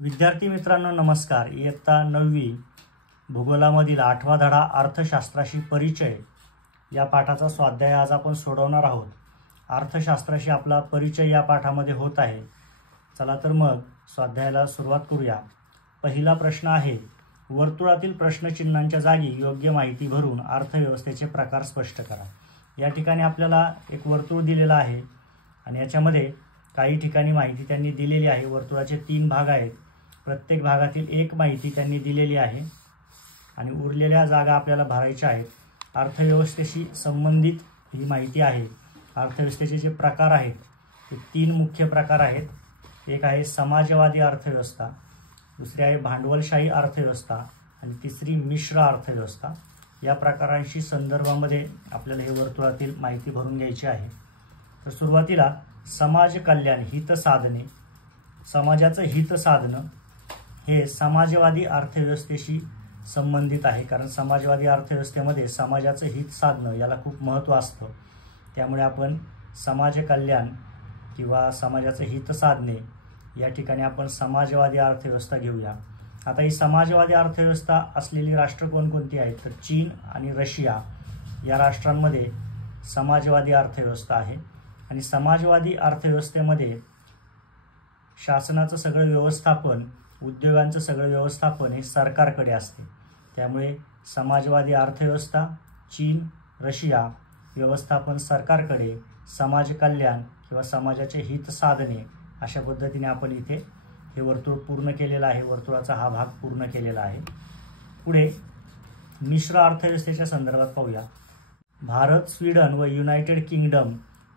विद्यार्थी मित्रांनो नमस्कार। इयत्ता 9वी भूगोलामधील 8वा धडा अर्थशास्त्राशी परिचय या पाठाचा स्वाध्याय आज आपण सोडवणार आहोत। अर्थशास्त्राशी आपला परिचय या पाठामध्ये होत आहे। चला तर मग स्वाध्यायाला सुरुवात करूया। पहिला प्रश्न आहे, वर्तुळातील प्रश्नचिन्हांच्या जागी योग्य माहिती भरून अर्थव्यवस्थेचे प्रकार स्पष्ट करा। या ठिकाणी आपल्याला एक वर्तुळ दिलेला आहे आणि याच्यामध्ये काही ठिकाणी माहिती त्यांनी दिलेली आहे। वर्तुळाचे 3 भाग आहेत, प्रत्येक भागातील एक माहिती त्यांनी दिलेली आहे आणि उरलेल्या जागा आपल्याला भरायच्या आहेत। अर्थव्यवस्थेशी संबंधित ही माहिती आहे। अर्थव्यवस्थेचे जे प्रकार आहेत ते 3 मुख्य प्रकार आहेत। एक आहे समाजवादी अर्थव्यवस्था, दुसरी आहे भांडवलशाही अर्थव्यवस्था आणि तिसरी मिश्र अर्थव्यवस्था। या प्रकारांशी संदर्भामध्ये आपल्याला हे वर्तुळातील माहिती भरून घ्यायची आहे। तर सुरुवातीला समाज कल्याण हित साधने, समाजाचं हित साधणं हे समाजवादी अर्थव्यवस्थेशी संबंधित आहे, कारण समाजवादी अर्थव्यवस्थेमध्ये समाजाचं हित साधणं याला खूप महत्त्व असतं। त्यामुळे आपण समाज कल्याण किंवा समाजाचं हित साधणे या ठिकाणी आपण समाजवादी अर्थव्यवस्था घेऊया। आता ही समाजवादी अर्थव्यवस्था असलेली राष्ट्र कोणकोणती आहेत, तर चीन आणि रशिया या राष्ट्रांमध्ये समाजवादी अर्थव्यवस्था आहे। आणि समाजवादी अर्थव्यवस्थेमध्ये शासनाचं सगळं व्यवस्थापन, उद्योगांचं सगळं व्यवस्थापन हे सरकारकडे असते। त्यामुळे समाजवादी अर्थव्यवस्था चीन रशिया, व्यवस्थापन सरकारकडे, समाज कल्याण किंवा समाजाचे हित साधने, अशा पद्धतीने आपण इथे हे वर्तुळ पूर्ण केलेलं आहे। वर्तुळाचा हा भाग पूर्ण केलेला आहे। पुढे मिश्र अर्थव्यवस्थेच्या संदर्भात पाहूया। भारत, स्वीडन व युनायटेड किंगडम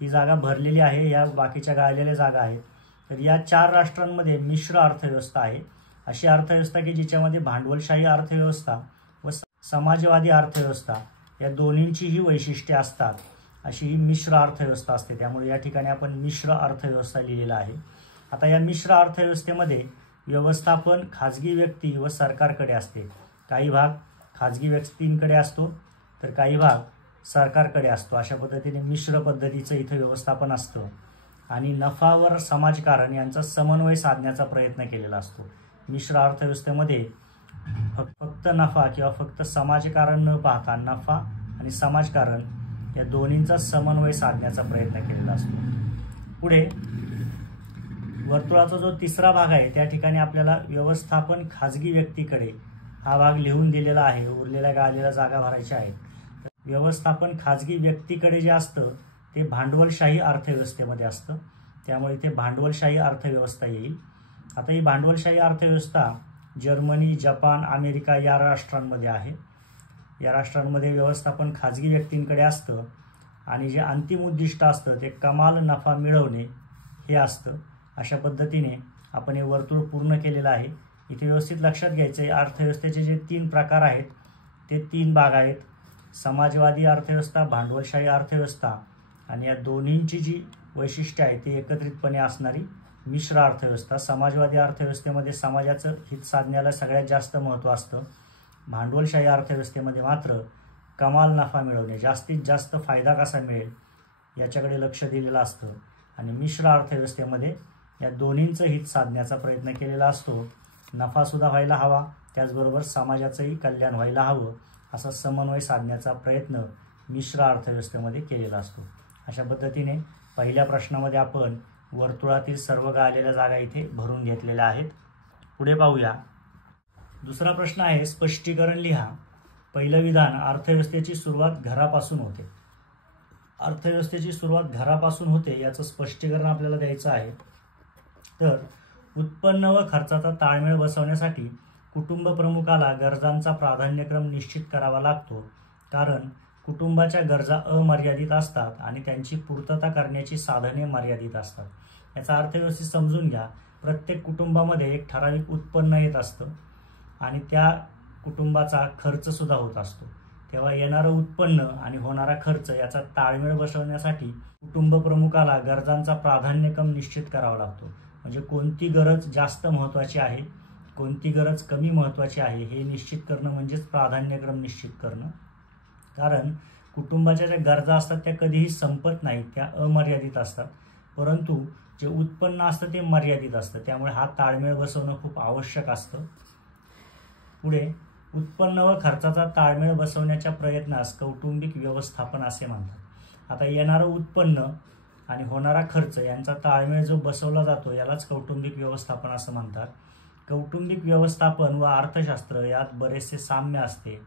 ही जागा भरलेली आहे, या बाकीच्या गाळलेल्या जागा आहेत। तर या 4 राष्ट्रांमध्ये मिश्र अर्थव्यवस्था आहे। अशी अर्थव्यवस्था की जिच्यामध्ये भांडवलशाही अर्थव्यवस्था व समाजवादी अर्थव्यवस्था या दोन्हींचीही वैशिष्ट्ये असतात, अशी ही मिश्र अर्थव्यवस्था असते। त्यामुळे या ठिकाणी आपण मिश्र अर्थव्यवस्था लिहिलेला आहे। आता या मिश्र अर्थव्यवस्थेमध्ये व्यवस्थापन खाजगी व्यक्ती व सरकारकडे असते। काही भाग खाजगी व्यक्तींकडे असतो तर काही भाग सरकारकडे असतो। अशा पद्धतीने मिश्र पद्धतीचं इथं व्यवस्थापन असतं आणि नफा व समाजकारण यांचा समन्वय साधण्याचा प्रयत्न केलेला असतो। मिश्र अर्थव्यवस्थेमध्ये फक्त नफा किंवा फक्त समाजकारण न पाहता नफा आणि समाजकारण या दोन्हींचा समन्वय साधण्याचा प्रयत्न केलेला असतो। पुढे वर्तुळाचा जो तिसरा भाग आहे त्या ठिकाणी आपल्याला व्यवस्थापन खाजगी व्यक्तीकडे हा भाग लिहून दिलेला आहे। उरलेल्या गाळलेल्या जागा भरायच्या आहेत। व्यवस्थापन खाजगी व्यक्तीकडे जे असतं ते भांडवलशाही अर्थव्यवस्थेमध्ये असतं, त्यामुळे इथे भांडवलशाही अर्थव्यवस्था येईल। आता ही भांडवलशाही अर्थव्यवस्था जर्मनी, जपान, अमेरिका या राष्ट्रांमध्ये आहे। या राष्ट्रांमध्ये व्यवस्थापन खाजगी व्यक्तींकडे असतं आणि जे अंतिम उद्दिष्ट असतं ते कमाल नफा मिळवणे हे असतं। अशा पद्धतीने आपण हे वर्तुळ पूर्ण केलेलं आहे। इथे व्यवस्थित लक्षात घ्यायचं आहे, अर्थव्यवस्थेचे जे 3 प्रकार आहेत ते 3 भाग आहेत, समाजवादी अर्थव्यवस्था, भांडवलशाही अर्थव्यवस्था आणि या दोन्हींची जी वैशिष्ट्ये आहेत ती एकत्रितपणे असणारी मिश्र अर्थव्यवस्था। समाजवादी अर्थव्यवस्थेमध्ये समाजाचं हित साधण्याला सगळ्यात जास्त महत्त्व असतं। भांडवलशाही अर्थव्यवस्थेमध्ये मात्र कमाल नफा मिळवणे, जास्तीत जास्त फायदा कसा मिळेल याच्याकडे लक्ष दिलेलं असतं। आणि मिश्र अर्थव्यवस्थेमध्ये या दोन्हींचं हित साधण्याचा प्रयत्न केलेला असतो। नफासुद्धा व्हायला हवा, त्याचबरोबर समाजाचंही कल्याण व्हायला हवं, असा समन्वय साधण्याचा प्रयत्न मिश्र अर्थव्यवस्थेमध्ये केलेला असतो। अशा पद्धतीने पहिल्या प्रश्नामध्ये आपण वर्तुळातील सर्व गाळलेल्या जागा इथे भरून घेतलेल्या आहेत। पुढे पाहूया। दुसरा प्रश्न आहे, स्पष्टीकरण लिहा। पहिलं विधान, अर्थव्यवस्थेची सुरुवात घरापासून होते। अर्थव्यवस्थेची सुरुवात घरापासून होते याचं स्पष्टीकरण आपल्याला द्यायचं आहे। तर उत्पन्न व खर्चाचा ताळमेळ बसवण्यासाठी कुटुंब प्रमुखाला गरजांचा प्राधान्यक्रम निश्चित करावा लागतो, कारण कुटुंबाच्या गरजा अमर्यादित असतात आणि त्यांची पूर्तता करण्याची साधने मर्यादित असतात। याचा अर्थव्यवस्थेत समजून घ्या, प्रत्येक कुटुंबामध्ये एक ठराविक उत्पन्न येत असतं आणि त्या कुटुंबाचा खर्च सुद्धा होत असतो। तेव्हा येणारं उत्पन्न आणि होणारा खर्च याचा ताळमेळ बसवण्यासाठी कुटुंब प्रमुखाला गरजांचा प्राधान्यक्रम निश्चित करावा लागतो। म्हणजे कोणती गरज जास्त महत्त्वाची आहे, कोणती गरज कमी महत्त्वाची आहे हे निश्चित करणं म्हणजेच प्राधान्यक्रम निश्चित करणं। कारण कुटुंबाच्या ज्या गरजा असतात त्या कधीही संपत नाहीत, त्या अमर्यादित असतात, परंतु जे उत्पन्न असतं ते मर्यादित असतं, त्यामुळे हा ताळमेळ बसवणं खूप आवश्यक असतं. पुढे उत्पन्न व खर्चाचा ताळमेळ बसवण्याच्या प्रयत्नास कौटुंबिक व्यवस्थापन असे म्हणतात. आता येणारं उत्पन्न आणि होणारा खर्च यांचा ताळमेळ जो बसवला जातो यालाच कौटुंबिक व्यवस्थापन असं म्हणतात. कौटुंबिक व्यवस्थापन व अर्थशास्त्र यात बरेचसे साम्य असते.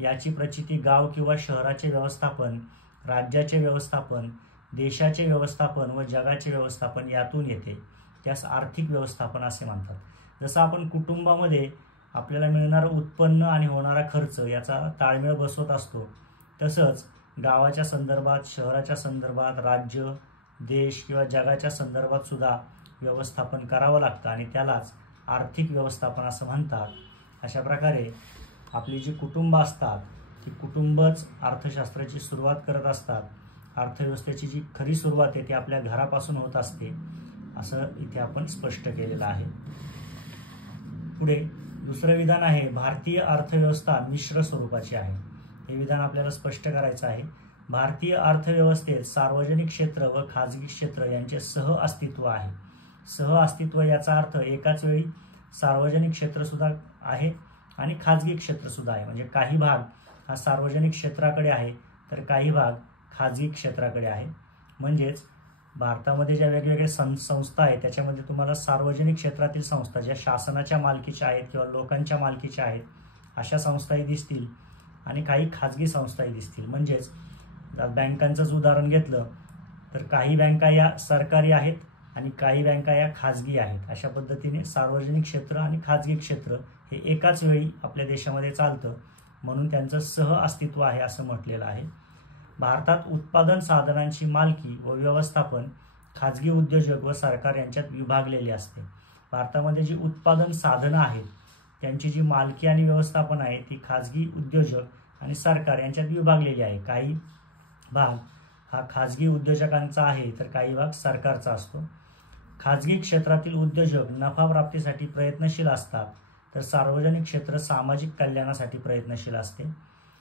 याची प्रचिती गाव किंवा शहराचे व्यवस्थापन, राज्याचे व्यवस्थापन, देशाचे व्यवस्थापन व जगाचे व्यवस्थापन यातून येते. त्यास आर्थिक व्यवस्थापन असे म्हणतात. जसं आपण कुटुंबामध्ये आपल्याला मिळणारं उत्पन्न आणि होणारा खर्च याचा ताळमेळ बसवत असतो, तसंच गावाच्या संदर्भात, शहराच्या संदर्भात, राज्य, देश किंवा जगाच्या संदर्भात सुद्धा व्यवस्थापन करावं लागतं आणि त्यालाच आर्थिक व्यवस्थापन असं म्हणतात. अशा प्रकारे आपली जी कुटुंब असतात ती कुटुंबच अर्थशास्त्राची सुरुवात करत असतात. अर्थव्यवस्थेची जी खरी सुरुवात आहे ती आपल्या घरापासून होत असते, असं इथे आपण स्पष्ट केलेलं आहे. पुढे दुसरं विधान आहे, भारतीय अर्थव्यवस्था मिश्र स्वरूपाची आहे. हे विधान आपल्याला स्पष्ट करायचं आहे. भारतीय अर्थव्यवस्थेत सार्वजनिक क्षेत्र व खाजगी क्षेत्र यांचे सह अस्तित्व आहे. सह अस्तित्व याचा अर्थ एकाच वेळी सार्वजनिक क्षेत्र सुद्धा आहे आणि खाजगी क्षेत्र सुद्धा आहे. म्हणजे काही भाग हा सार्वजनिक क्षेत्राकडे आहे तर काही भाग खाजगी क्षेत्राकडे आहे. म्हणजेच भारतामध्ये ज्या वेगवेगळ्या संस्था आहेत त्याच्यामध्ये तुम्हाला सार्वजनिक क्षेत्रातील संस्था ज्या शासनाच्या मालकीच्या आहेत किंवा लोकांच्या मालकीच्या आहेत अशा संस्थाही दिसतील आणि काही खाजगी संस्थाही दिसतील. म्हणजेच बँकांचंच उदाहरण घेतलं तर काही बँका या सरकारी आहेत आणि काही बँका या खाजगी आहेत. अशा पद्धतीने सार्वजनिक क्षेत्र आणि खाजगी क्षेत्र हे एकाच वेळी आपल्या देशामध्ये चालतं, म्हणून त्यांचं सह अस्तित्व आहे असं म्हटलेलं आहे. भारतात उत्पादन साधनांची मालकी व व्यवस्थापन खाजगी उद्योजक व सरकार यांच्यात विभागलेले असते. भारतामध्ये जी उत्पादन साधनं आहेत त्यांची जी मालकी आणि व्यवस्थापन आहे ती खाजगी उद्योजक आणि सरकार यांच्यात विभागलेली आहे. काही भाग हा खाजगी उद्योजकांचा आहे तर काही भाग सरकारचा असतो. खाजगी क्षेत्रातील उद्योजक नफा प्राप्तीसाठी प्रयत्नशील असतात तर सार्वजनिक क्षेत्र सामाजिक कल्याणासाठी प्रयत्नशील असते.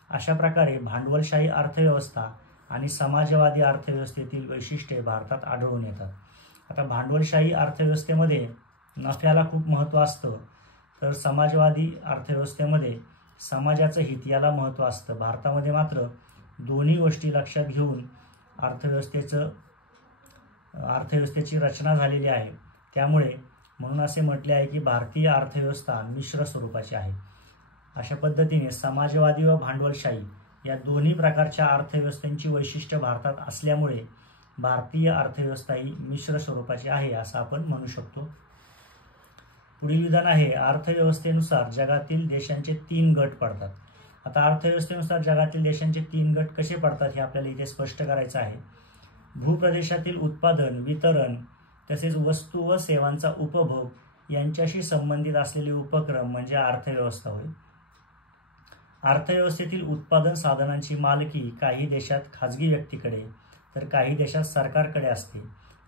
अशा प्रकारे भांडवलशाही अर्थव्यवस्था आणि समाजवादी अर्थव्यवस्थेतील वैशिष्ट्ये भारतात आढळून येतात. आता भांडवलशाही अर्थव्यवस्थेमध्ये नफ्याला खूप महत्त्व असतं तर समाजवादी अर्थव्यवस्थेमध्ये समाजाचं हित याला महत्त्व असतं. भारतामध्ये मात्र दोन्ही गोष्टी लक्षात घेऊन अर्थव्यवस्थेची रचना झालेली आहे. त्यामुळे म्हणून असे म्हटले आहे की भारतीय अर्थव्यवस्था मिश्र स्वरूपाची आहे. अशा पद्धतीने समाजवादी व भांडवलशाही या दोन्ही प्रकारच्या अर्थव्यवस्थांची वैशिष्ट्य भारतात असल्यामुळे भारतीय अर्थव्यवस्था ही मिश्र स्वरूपाची आहे असं आपण म्हणू शकतो. पुढील विधान आहे, अर्थव्यवस्थेनुसार जगातील देशांचे 3 गट पडतात. आता अर्थव्यवस्थेनुसार जगातील देशांचे 3 गट कसे पडतात हे आपल्याला इथे स्पष्ट करायचं आहे. भूप्रदेशातील उत्पादन, वितरण तसेच वस्तू व सेवांचा उपभोग यांच्याशी संबंधित असलेले उपक्रम म्हणजे अर्थव्यवस्था होय. अर्थव्यवस्थेतील उत्पादन साधनांची मालकी काही देशात खाजगी व्यक्तीकडे तर काही देशात सरकारकडे असते,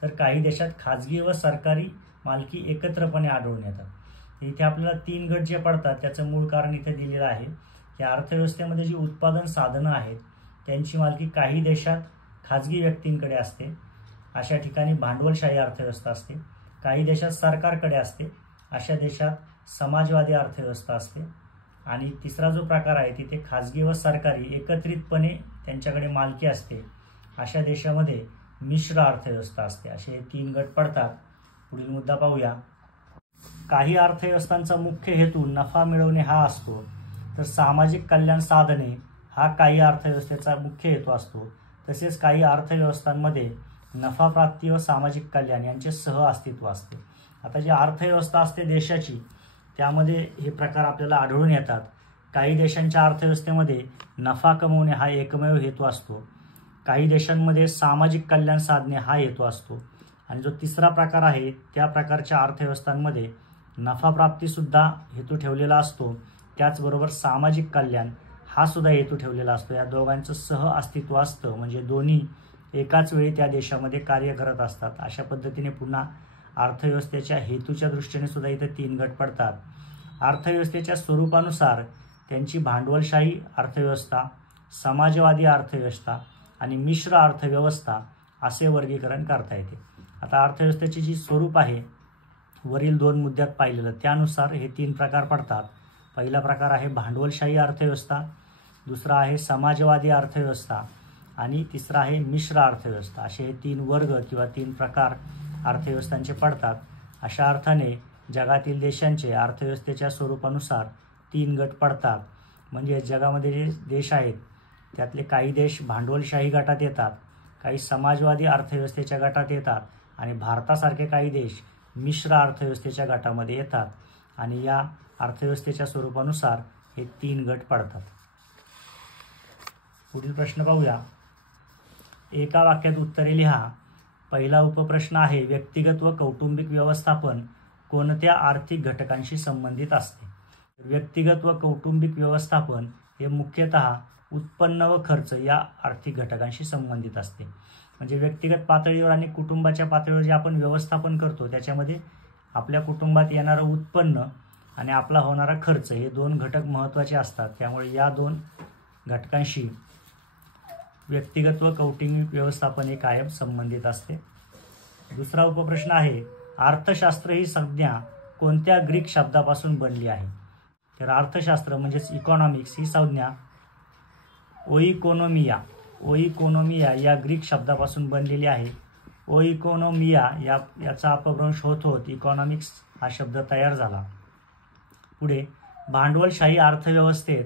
तर काही देशात खाजगी व सरकारी मालकी एकत्रपणे आढळून येतात. इथे आपल्याला 3 गट जे पडतात त्याचं मूळ कारण इथे दिलेलं आहे. या अर्थव्यवस्थेमध्ये जी उत्पादन साधनं आहेत त्यांची मालकी काही देशात खाजगी व्यक्तींकडे असते, अशा ठिकाणी भांडवलशाही अर्थव्यवस्था असते. काही देशात सरकारकडे असते, अशा देशात समाजवादी अर्थव्यवस्था असते. आणि तिसरा जो प्रकार आहे तिथे खाजगी व सरकारी एकत्रितपणे त्यांच्याकडे मालकी असते, अशा देशामध्ये मिश्र अर्थव्यवस्था असते. असे हे 3 गट पडतात. पुढील मुद्दा पाहूया. काही अर्थव्यवस्थांचा मुख्य हेतू नफा मिळवणे हा असतो तर सामाजिक कल्याण साधने हा काही अर्थव्यवस्थेचा मुख्य हेतू असतो. तसेच काही अर्थव्यवस्थांमध्ये नफा प्राप्ती व सामाजिक कल्याण यांचे सह अस्तित्व असते. आता जी अर्थव्यवस्था असते देशाची त्यामध्ये हे प्रकार आपल्याला आढळून येतात. काही देशांच्या अर्थव्यवस्थेमध्ये नफा कमवणे हा एकमेव हेतू असतो, काही देशांमध्ये सामाजिक कल्याण साधणे हा हेतू असतो आणि जो तिसरा प्रकार आहे त्या प्रकारच्या अर्थव्यवस्थांमध्ये नफा प्राप्तीसुद्धा हेतू ठेवलेला असतो, त्याचबरोबर सामाजिक कल्याण हा सुद्धा हेतू ठेवलेला असतो. या दोघांचं सह अस्तित्व असतं, म्हणजे दोन्ही एकाच वेळी त्या देशामध्ये कार्य करत असतात. अशा पद्धतीने पुन्हा अर्थव्यवस्थेच्या हेतूच्या दृष्टीने सुद्धा इथे 3 गट पडतात. अर्थव्यवस्थेच्या स्वरूपानुसार त्यांची भांडवलशाही अर्थव्यवस्था, समाजवादी अर्थव्यवस्था आणि मिश्र अर्थव्यवस्था असे वर्गीकरण करता येते. आता अर्थव्यवस्थेची जी स्वरूप आहे वरील 2 मुद्द्यात पाहिलेलं त्यानुसार हे 3 प्रकार पडतात. पहिला प्रकार आहे भांडवलशाही अर्थव्यवस्था, दुसरा आहे समाजवादी अर्थव्यवस्था आणि तिसरा आहे मिश्र अर्थव्यवस्था. असे हे 3 वर्ग किंवा 3 प्रकार अर्थव्यवस्थांचे पडतात. अशा अर्थाने जगातील देशांचे अर्थव्यवस्थेच्या स्वरूपानुसार 3 गट पडतात. म्हणजे जगामध्ये जे देश आहेत त्यातले काही देश भांडवलशाही गटात येतात, काही समाजवादी अर्थव्यवस्थेच्या गटात येतात आणि भारतासारखे काही देश मिश्र अर्थव्यवस्थेच्या गटामध्ये येतात आणि या अर्थव्यवस्थेच्या स्वरूपानुसार हे 3 गट पडतात. पुढील प्रश्न पाहूया. एका वाक्यात उत्तरे लिहा. पहिला उपप्रश्न आहे व्यक्तिगत व कौटुंबिक व्यवस्थापन कोणत्या आर्थिक घटकांशी संबंधित असते? व्यक्तिगत व कौटुंबिक व्यवस्थापन हे मुख्यतः उत्पन्न व खर्च या आर्थिक घटकांशी संबंधित असते. म्हणजे व्यक्तिगत पातळीवर आणि कुटुंबाच्या पातळीवर जे आपण व्यवस्थापन करतो त्याच्यामध्ये आपल्या कुटुंबात येणारं उत्पन्न आणि आपला होणारा खर्च हे 2 घटक महत्त्वाचे असतात. त्यामुळे या 2 घटकांशी व्यक्तिगत व कौटुंबिक व्यवस्थापन हे कायम संबंधित असते. दुसरा उपप्रश्न आहे अर्थशास्त्र ही संज्ञा कोणत्या ग्रीक शब्दापासून बनली आहे? तर अर्थशास्त्र म्हणजेच इकॉनॉमिक्स ही संज्ञा ओइकोनॉमिया या ग्रीक शब्दापासून बनलेली आहे. ओइकोनॉमिया याचा अपभ्रंश होत इकॉनॉमिक्स हा शब्द तयार झाला. पुढे भांडवलशाही अर्थव्यवस्थेत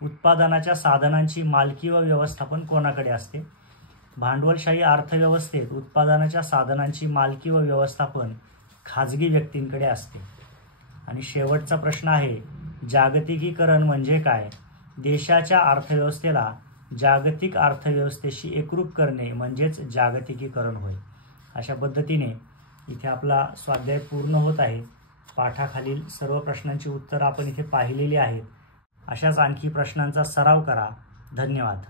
उत्पादनाच्या साधनांची मालकी व व्यवस्थापन कोणाकडे असते? भांडवलशाही अर्थव्यवस्थेत उत्पादनाच्या साधनांची मालकी व व्यवस्थापन खाजगी व्यक्तींकडे असते. आणि शेवटचा प्रश्न आहे जागतिकीकरण म्हणजे काय? देशाच्या अर्थव्यवस्थेला जागतिक अर्थव्यवस्थेशी एकरूप करणे म्हणजेच जागतिकीकरण होय. अशा पद्धतीने इथे आपला स्वाध्याय पूर्ण होत आहे. पाठाखालील सर्व प्रश्नांची उत्तरं आपण इथे पाहिलेली आहेत. अशाच आणखी प्रश्नांचा सराव करा. धन्यवाद.